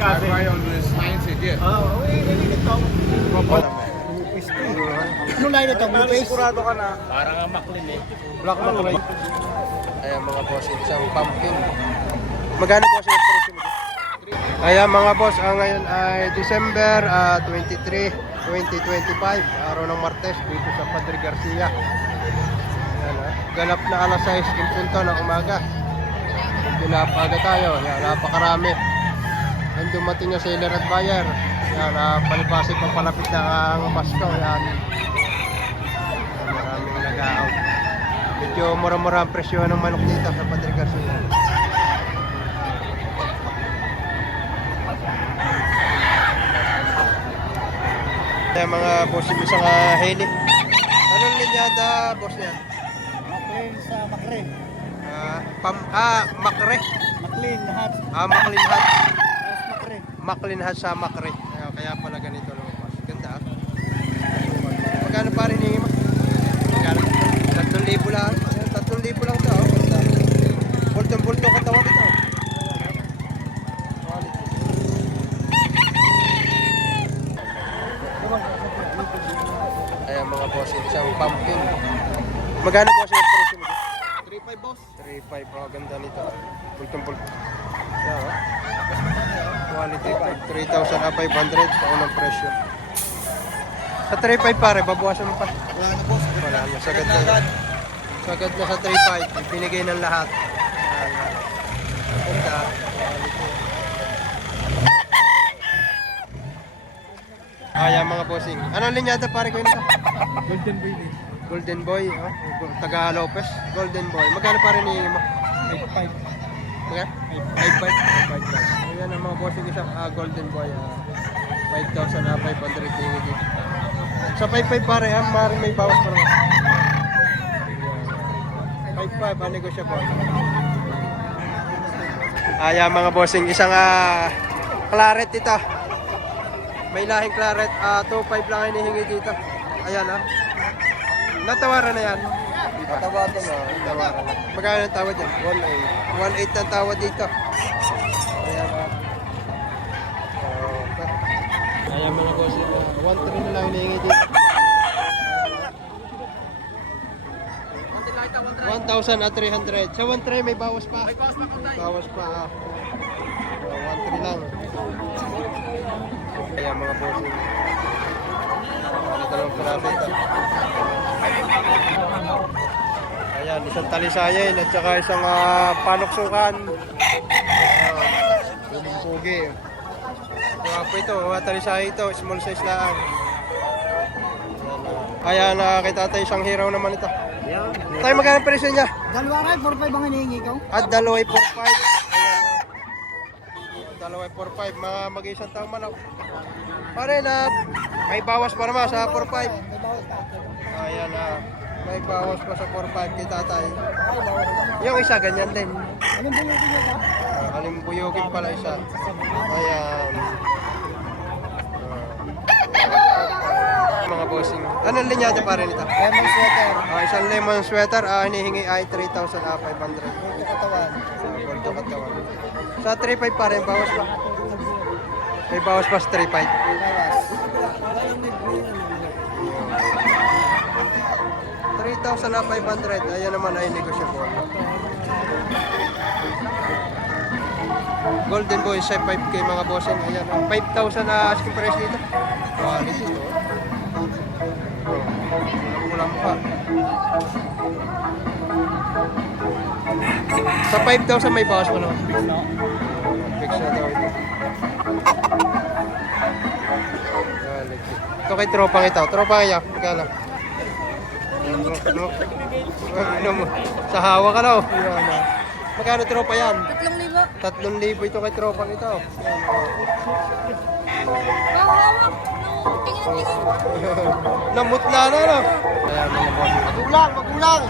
kasi. on this mindset, yeah. Oo, ito. Anong line ito? Blue face? Sigurado ka na. Parang ang maklin eh. Black McLean. Ayan mga boss, isang pumpkin. Magkano po siya yung presyo mo? Ayan mga boss, ngayon ay December 23, 2025. Araw ng Martes dito sa Padre Garcia. Ayan, ganap na alas 6 in punto ng umaga. Pinapaga tayo, yan, napakarami. Yan dumating na seller at buyer. Yan, palipasig pa palapit na ang Pasko. Yan. Maraming nag-out. Medyo mura-mura ang presyo ng manok dito sa Padre Garcia. Yan mga boss, yung isang heli. Anong linyada boss yan? McLean sa McLean. Makre. McLean lahat. McLean Hat. Yes, McLean. McLean Hat sa Makre. Kaya pala ganito lumabas. Ganda ah. Magkano pa rin yung magkano? 3,000 lang. 3,000 lang ito. Ganda. Bultong-bulto katawan ito. Ayan mga boss, isang pumpkin. Magkano boss yung presyo mo? 3.5 boss. 3.5. Ganda nito. Bultong-bulto. Yan ah. Quality 3,500 sa unang presyo. Sa 3.5 pare, babawasan mo pa. Wala na boss. Wala na, sagad na. Sagad na sa 3.5, binigay ng lahat. Ganda. Ayan mga bossing. Anong linyada pare ko yun ito? Golden Baby. Golden Boy, taga Lopez. Golden Boy. Magkano pa rin hihingi mo? 8.5. Magkano? 5.5. Ayan ang mga bossing isang Golden Boy. 5,500 hihingi dito. Sa 5.5 pare, maaaring may bawas pa rin. 5.5, negosyable. Ayan mga bossing, isang claret ito. May lahing claret, 2.5 lang hinihingi dito. Ayan ha. Natawaran na yan. Tatawagan na. Natawaran na. Magkano ang tawad yan? 1.8 ang tawad dito. Ayan ha. Ayan mga bossing, 1.3 na lang hinihingi dito. 1,300. Sa 1.3 may bawas pa. May bawas pa kung Bawas pa. 1.3 lang. Ayan mga bossing. Dalawang piraso ito. Ayan, isang talisayin at saka isang panuksukan. Pugi. Guwapo ito, talisayin ito, small size lang. Ayan, nakakita tayo isang hiraw naman ito. Tayo magkano presyo niya? Dalawa rin, 4.5 ang hinihingi ko. At 2.45. Ayan. 2.45, mga mag-isang taong manok. Pare na, may bawas pa naman sa 4.5. May bawas pa. Ayan na, may bawas pa sa 4.5 kay tatay. Yung isa, ganyan din. Anong bulutin niyo ba? Alimbuyugin pala isa. Ayan. Mga bossing. Anong linyada pa rin ito? Lemon sweater. Isang lemon sweater, hinihingi ay 3,500. Ito katawan. Gold to katawan. Sa 3.5 pa rin, bawas pa. May bawas pa sa 3.5. Bawas. 3,500. Ayan naman ay negosyable. Golden Boy, 5K mga bossing. Ayan, 5,000 na asking price dito. Quality ito. Kulang pa. Sa 5,000 may bawas pa naman. No. Fix na daw ito. Ito kay tropang ito. Tropang kaya. Magkala. Ano mo? Sa hawa ka na oh. Magkano tropa yan? 3,000. 3,000 ito kay tropang ito. Hawak. Tingin. Namutla na no? Ayan mga boss. Magulang, magulang.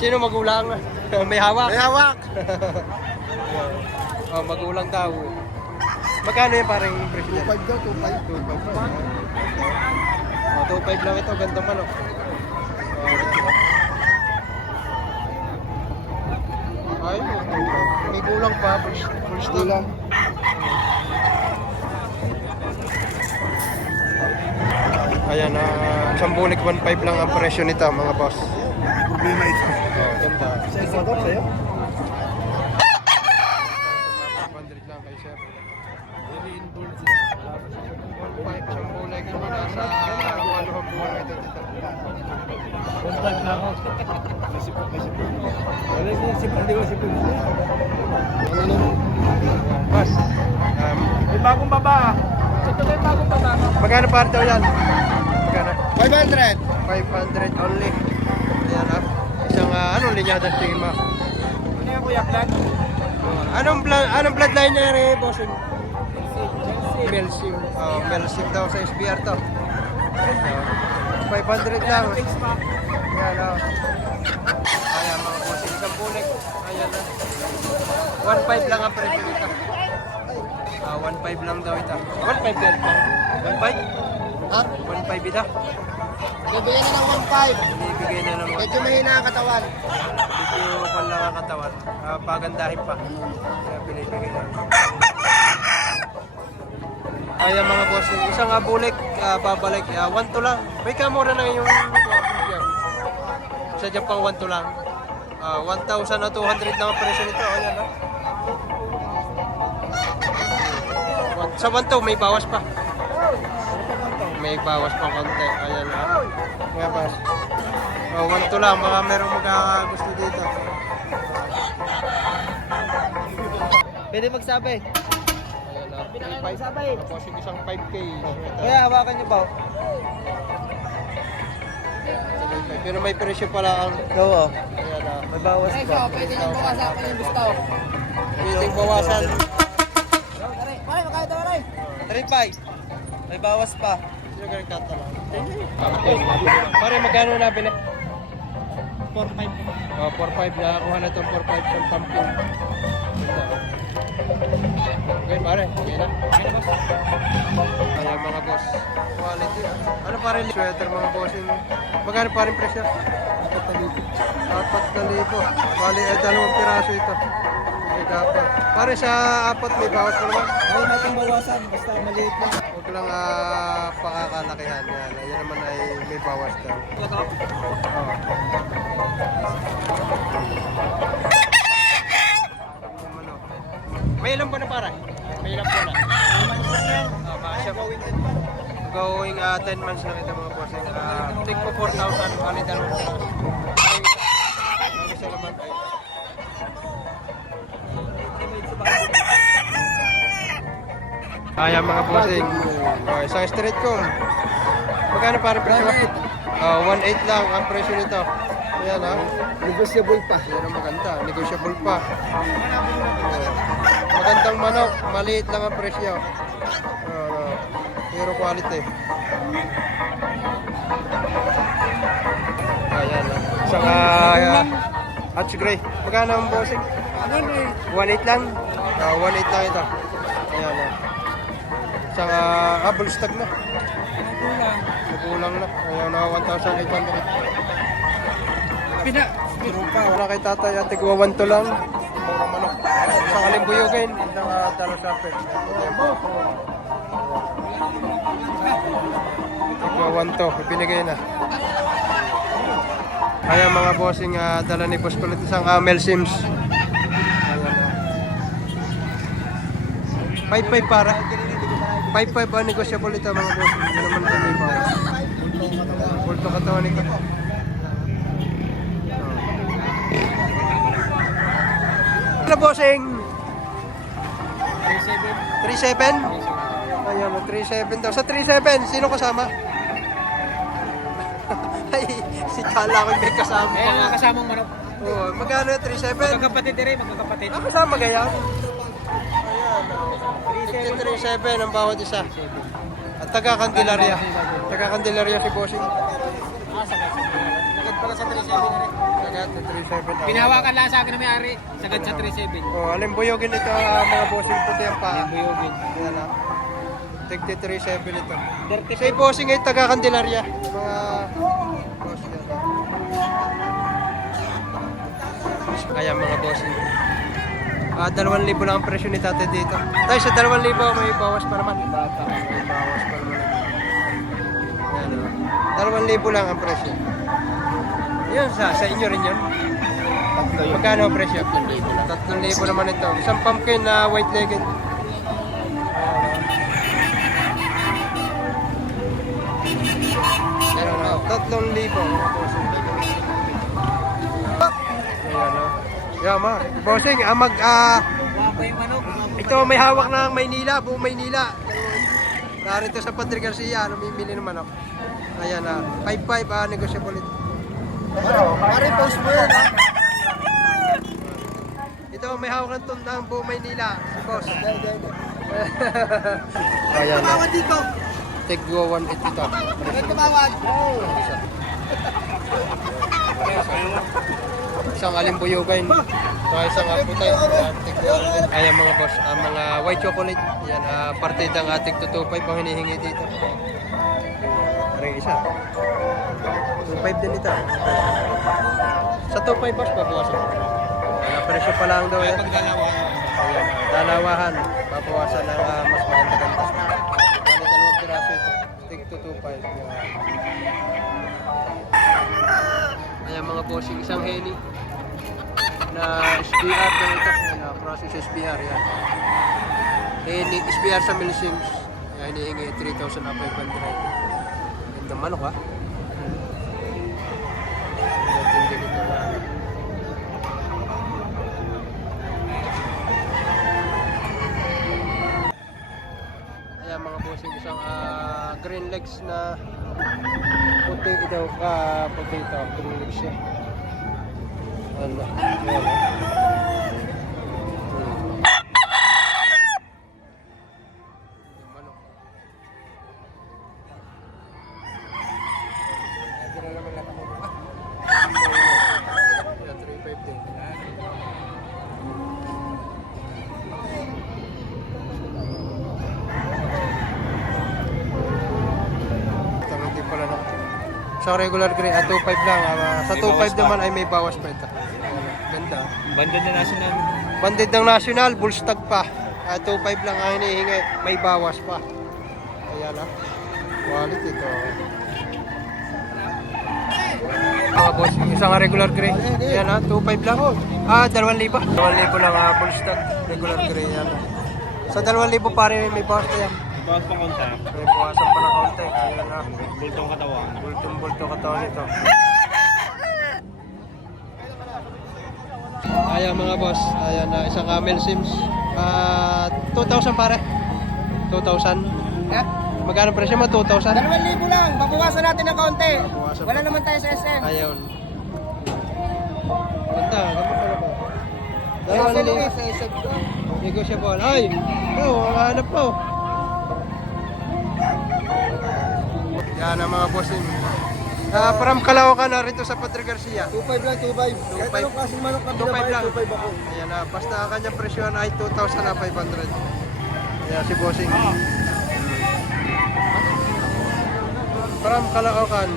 Sino magulang? May hawak? May hawak. Oh, magulang daw. Magkano yung parang presyo niya? 2.5 daw, 2.5. 2.5 lang ito, ganda man oh. Ay, may kulang pa, full stop. Ayan, isang bulik 1.5 lang ang presyo nito mga boss. Problema ito. Oh, ganda. Sa isa ba sa'yo? 500 lang kay sir. 1.5 isang bulik ito nasa waluhang buwan ito dito. Contact na ako. May sipon. Wala yung sipon, di ba sipon? Ano naman? Boss, May bagong baba. Ito na yung bagong baba. magkano para daw yan? Magkano? 500. 500 only. Ayan ha. Isang anong linyada tingin mo? Ano yung kuya plan? Anong bloodline niya rin, bossing? Melsim. Oh, Melsim daw sa SBR to. 500 lang. Ayan o. Ayan mga bossing. Isang bulik. Ayan na. 1.5 lang ang presyo nito. 1.5 lang daw ito. 1.5 yan. 1.5? Ha? 1.5 ito. Bibigyan na ng 1.5. Binibigay na lang. Medyo mahina ang katawan. Medyo kung lang ang katawan. Pagandahin pa. Kaya binibigay na. Ayan mga boss, isang bulik, babalik, 1 to lang. May kamura na yung yan. Sa Japan 1 to lang. 1,200 lang ang presyo nito. Ayan ha. Sa 1 to, may bawas pa. May bawas pa konti. Ayan ha. Nga boss. 1 to lang, baka merong magkakagusto dito. Pwede magsabi. Ayan ha. 3.5. Tapos yung isang 5K. Kaya hawakan niyo ba? Pero may presyo pala ang... Oo. Ayan ha. May bawas pa. Pwede nang bawasan ko yung gusto. Pwedeng bawasan. Pare, makaya daw, pare. 3.5. May bawas pa. Sino ka nagkata lang? Pare, magkano nabili? 4.5. 4.5. Nakakuha na itong 4.5 from pumpkin. Okay, pare. Okay na. Ayan mga boss. Quality ah. Ano pare? Sweater mga bossing. Magkano pare presyo? 4,000. 4,000. Bali, 2 piraso ito. Okay, dapat. Pare sa 4 may bawas pa naman. Huwag natin bawasan. Basta maliit lang. Huwag lang pakakalakihan yan. Yan naman ay may bawas daw. Oo. May ilan ba na para? May ilan ba na? 10 months lang yan. Going 10 months lang ito mga bossing. Take po 4,000. Bali dalawang piraso. Ay, isa naman ay. Ayan mga bossing. Isang straight comb. Magkano para presyo? 1.8 lang ang presyo nito. Ayan ha. Negotiable pa. Yan ang maganda. Negotiable pa. Magandang manok. Maliit lang ang presyo. Pero quality. Ayan ha. Isang Hutch Gray. Magkano ang bossing? 1.8 lang. 1.8 lang ito. Ayan ha. Isang bull stag na. Nagulang na. Ayan na 1,800. Wala kay tatay at tigwa 1 to lang. Murang manok. Isang alimbuyugin. Isang talo sapit. Tigwa 1 to. Ibinigay na. Ayan mga bossing, dala ni boss ko nito isang Mel Sims. Ayan na. 5.5 para. 5.5 ang negosyable ito mga bossing. Hindi naman ito may bawas. Bulto katawan nito. Ano bossing? 3.7? Ayan mo, 3.7 daw. Sa 3.7, sino kasama? Ay, si Kala ko may kasama. Eh, mga kasamang manok. Oo, magkano yung 3.7? Magkakapatid din rin, magkakapatid. Kasama gaya? Ayan, 3.7 ang bawat isa. At taga-Candelaria. Taga-Candelaria si bossing. Sagad pala sa 3.7 rin. Sagad sa 3.7. Pinahawakan lang sa akin na may-ari. Sagad sa 3.7. Oh, alimbuyogin ito mga bossing puti ang paa. Buyogin. Ayan ha. Tig 3.7 ito. Si bossing ay taga-Candelaria. Mga bossing yan. Kaya mga bossing. 2,000 lang ang presyo ni tatay dito. Tayo sa 2,000 may bawas pa naman. May bawas pa naman. Ayan, 2,000 lang ang presyo. Yun, sa inyo rin yun. Tatlo yun. Magkano ang presyo? 3,000 naman ito. Isang pumpkin na white-legged. Pero 3,000. Ayan o. Yama. Bossing, Guwapo yung manok. ito may hawak ng Maynila, buong Maynila. Narito sa Padre Garcia, namimili ng manok. Ayan na. 5,500 negosyable ito. Pare, post mo yun, ha? Ito may hawak ng tundang buong Maynila. Si boss. Ayan na. Tumawad dito. Tigwa 180 ito. May tumawad. Isang alimbuyugay. Saka isang aputay. Ayan mga boss, ang mga white chocolate. Yan, partida ng ating 225 ang hinihingi dito. Aring isa. 2.5 din ito. Sa 2.5 boss, babawasan. Presyo pa lang daw yan. Ayan, dalawahan. Babawasan ng mas magandang gas. Bali, 2 piraso ito. Tig 225. Ayan mga bossing, isang heli na SBR na ito. Ayan, process SBR yan. Heli, SBR sa milsims. Ayan, hinihingi 3,500. Ganda manok ha. Ayan mga bossing, isang green legs na puti ito, puti ito, green legs siya. Ano, ayan yung manok. Ayan, 3.5 din. Hindi pala na. Sa regular grade, 2.5 lang. Sa 2.5 naman ay may bawas pa ito. Ganda. Bandod na national. Bandid ng national, bullstag pa. 2.5 lang ang hinihingi, may bawas pa. Ayan na. Quality ito. Mga boss, isang regular grade. Ayan na, 2.5 lang. 2,000. 2,000 lang bullstag, regular grade. Ayan. Sa 2,000 pare may bawas pa yan. Bawas pang konta. May bawasan pa ng kaunti. Ayan na. Bultong katawan. Bultong-bulto katawan ito. Ayan mga boss, ayan na isang camel sims. 2,000 pare. 2,000. Eh? Magkano presyo mo? 2,000? 2,000 lang. Babawasan natin ng kaunti. Babawasan Wala pa. naman tayo sa SM. Ayun. Ganda, ganda pala ba? Kaya sa Dalawa Luis, sa SM ko. negotiable. Ay! Hanap po. Yan ang mga bossing. From Caloocan na rito sa Padre Garcia. 2.5 lang, 2.5. Kahit 2.5. anong klaseng manok na 2.5 binabayad, lang. 2.5 ako. Ayan na, basta ang kanyang presyon ay 2,500. Ayan si bossing. From Caloocan.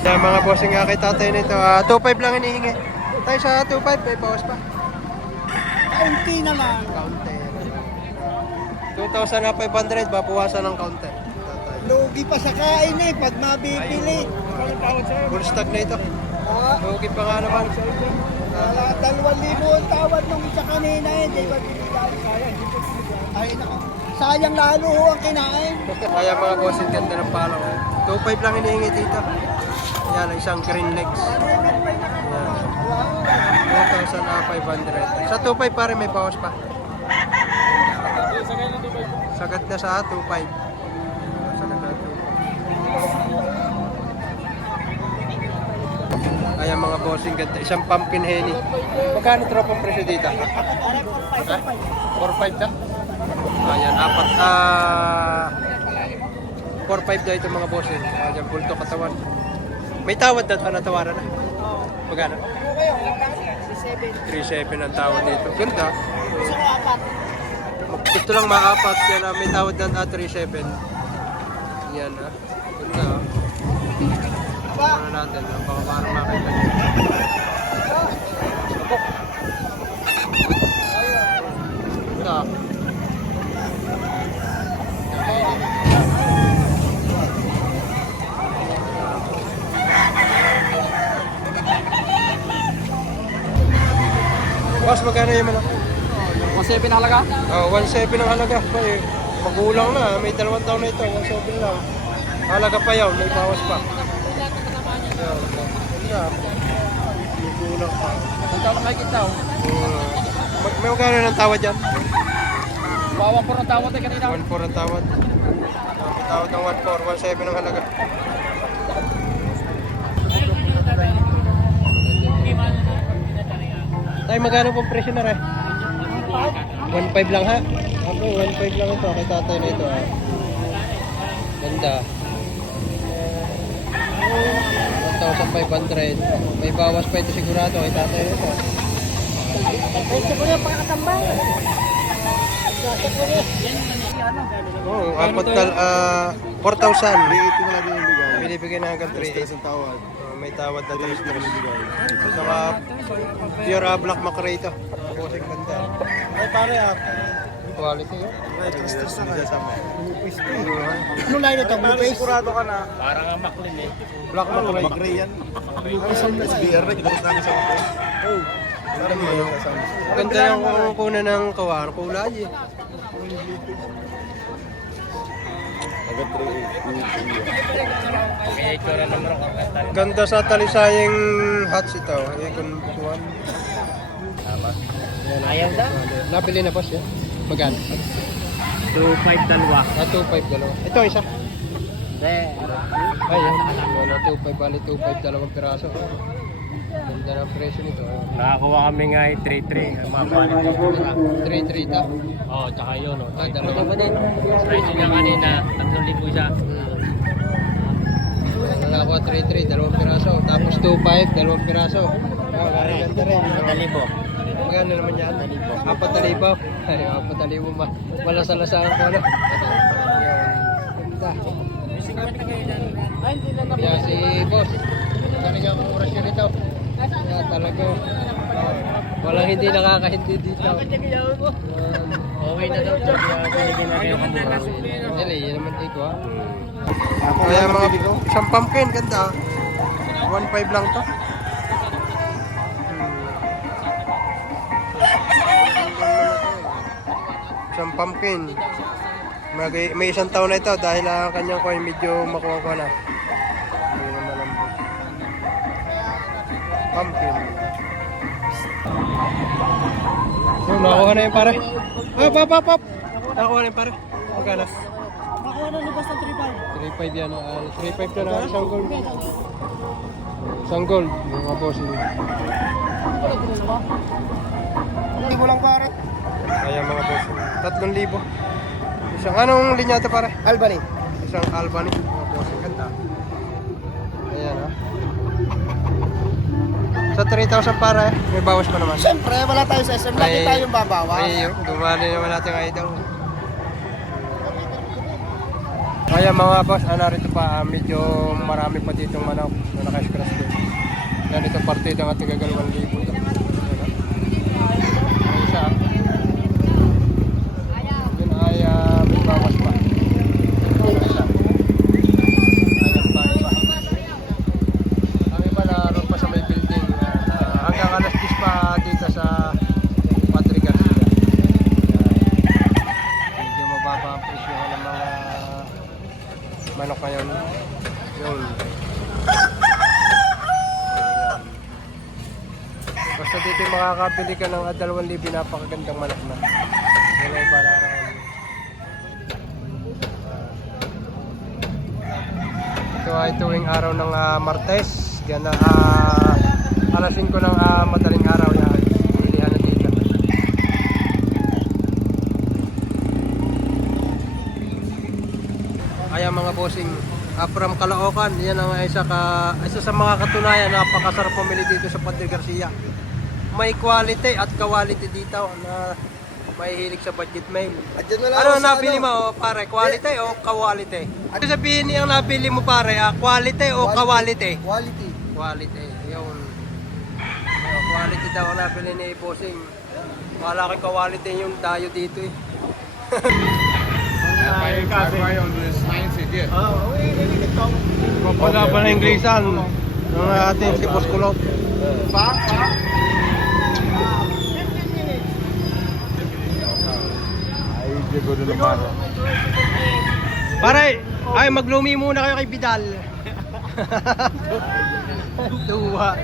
Ayan mga bossing nga kay tatay nito. 2.5 lang hinihingi. Tayo sa 2.5, may bawas pa. Kaunti naman. Counter. 2,500, babawasan ng counter. Tatay. Lugi pa sa kain eh, pag mabibili. Full stock na ito. Ah, Okay pa nga naman. wala, 2,000 ang tawad nung isa kanina eh, di ba binigay? Ay nako, sayang lalo ho ang kinain. Kaya mga bossing, ganda ng palo. 2.5 lang hinihingi dito. Yan, isang green legs. Yan. 2,500. Sa 2.5 pare may bawas pa. Sagat na sa 2.5. Sagat na 2.5. Ayan mga bossing, ganda. Isang pumpkin henny. Magkano tropang presyo dito? 4.5 ka? Ayan, 4.5 na ito mga bossing. Ayan, bulto katawan. May tawad na ito, natawaran na. Magkano? 3.7 ang tawad dito. Ganda. Gusto lang maapat, yan may tawad na 3.7. Yan ah. Ganda ah. Ano natin, baka parang makita nyo. Kapok. Ganda ah. Boss, magkano yung manok? Kasi pinahalaga? Oh, 1.7 ang halaga. Ay, magulang na, may 2 taon na ito, 1.7 lang. Halaga pa yun, may bawas pa. Yan, ganda. Magulang pa. Ang taon na makikita oh. May magkano ng tawad dyan? Bawang po ng tawad eh kanina. 1.4 ang tawad. May tawad ng 1.4, 1.7 ang halaga. Tay, magkano pong presyo na rin? 1.5 lang ha? Ako, 1.5 lang ito. Kay tatay na ito ha. Ganda. 1,500. May bawas pa ito sigurado kay tatay na ito. Oo, apat kal 4,000. Binibigyan na hanggang 3,000 tawad. May tawad na 3,000. Saka pure black macra ito. Bossing ganda. Ay pare quality yun. Ano line ito? Blue face? Sigurado ka na. Parang ang maklin eh. Black macra. Magre yan. Isang SBR na, ginutos namin sa mga. Oh. Ganda yung kuna ng kawar. Kulay eh. Agad 3. May itsura naman ako. Ganda sa talisayang hats ito. Icon Busuan. Ayaw daw? Nabili na boss yan. Magkano? 2.5 dalawa. 2.5 dalawa. Ito isa. Hindi. Ayun. Wala 2.5 bali 2.5 dalawang piraso. Ganda ng presyo nito. Nakakuha kami nga ay 3.3. Mapalit ko. 3.3 ta. Oo, tsaka yun. Oh. Dalawa pa din. Presyo niya kanina, 3,000 siya. Nakakuha 3.3 dalawang piraso. Tapos 2.5 dalawang piraso. Ganda rin. 1,000. Magkano naman yan? 4,000. Ay, 4,000 malasalasaan ko ano. Ganda. Kaya si boss, talagang oras yun ito. Kaya talaga, walang hindi nakakahindi dito. Okay na daw. Dali, yun naman ito ha. Kaya mga isang pumpkin, ganda. 1.5 lang to. Isang pumpkin. May isang taon na ito dahil ang kanyang coin medyo makuha na. Hindi na malambot. Pumpkin. So, nakuha na yung pare. Pop! Nakuha na yung pare. Magkano? Nakuha na lubas ng 3.5 yan. 3.5 na isang gold. Isang gold. Mga boss. Hindi mo lang pare. Kaya mga boss. 3,000. Isang anong linya ito pare? Albany. Isang Albany. Mga boss. Ganda. Ayan ha. Sa 3,000 pare, may bawas pa naman. Siyempre, wala tayo sa SM. Lagi tayong babawas. Ay, dumali naman natin ang idol. Kaya mga boss, narito pa, medyo marami pa ditong manok na naka-scratch din. Ganito partida ng ating gagalawang libo. Isa. Yun ay may bawas pa. Isa. Ayan pa, iba. Ang iba naroon pa sa may building. Hanggang alas 10 pa dito sa Padre Garcia. Medyo mababa ang presyo ng mga manok ngayon. Yun. Basta dito makakabili ka ng 2,000 napakagandang manok na. Wala yung balaran. Ito ay tuwing araw ng Martes. Gana alas 5 ng madaling araw yan. Pilihan na dito. Kaya mga bossing, from Caloocan, yan ang isa sa mga katunayan, napakasarap pumili dito sa Padre Garcia. May quality at quality dito na may hilig sa budget mail. Ano nabili mo pare, quality o quality? Ano sabihin niyang nabili mo pare, quality o quality? Quality. Quality, yun. Quality daw ang nabili ni bossing. Malaki quality yung tayo dito eh. Wala pa na Inglesan ng ating si Boss Kulot. Diego de Navarro. Pare, ay maglumi muna kayo kay Vidal. Tuwa.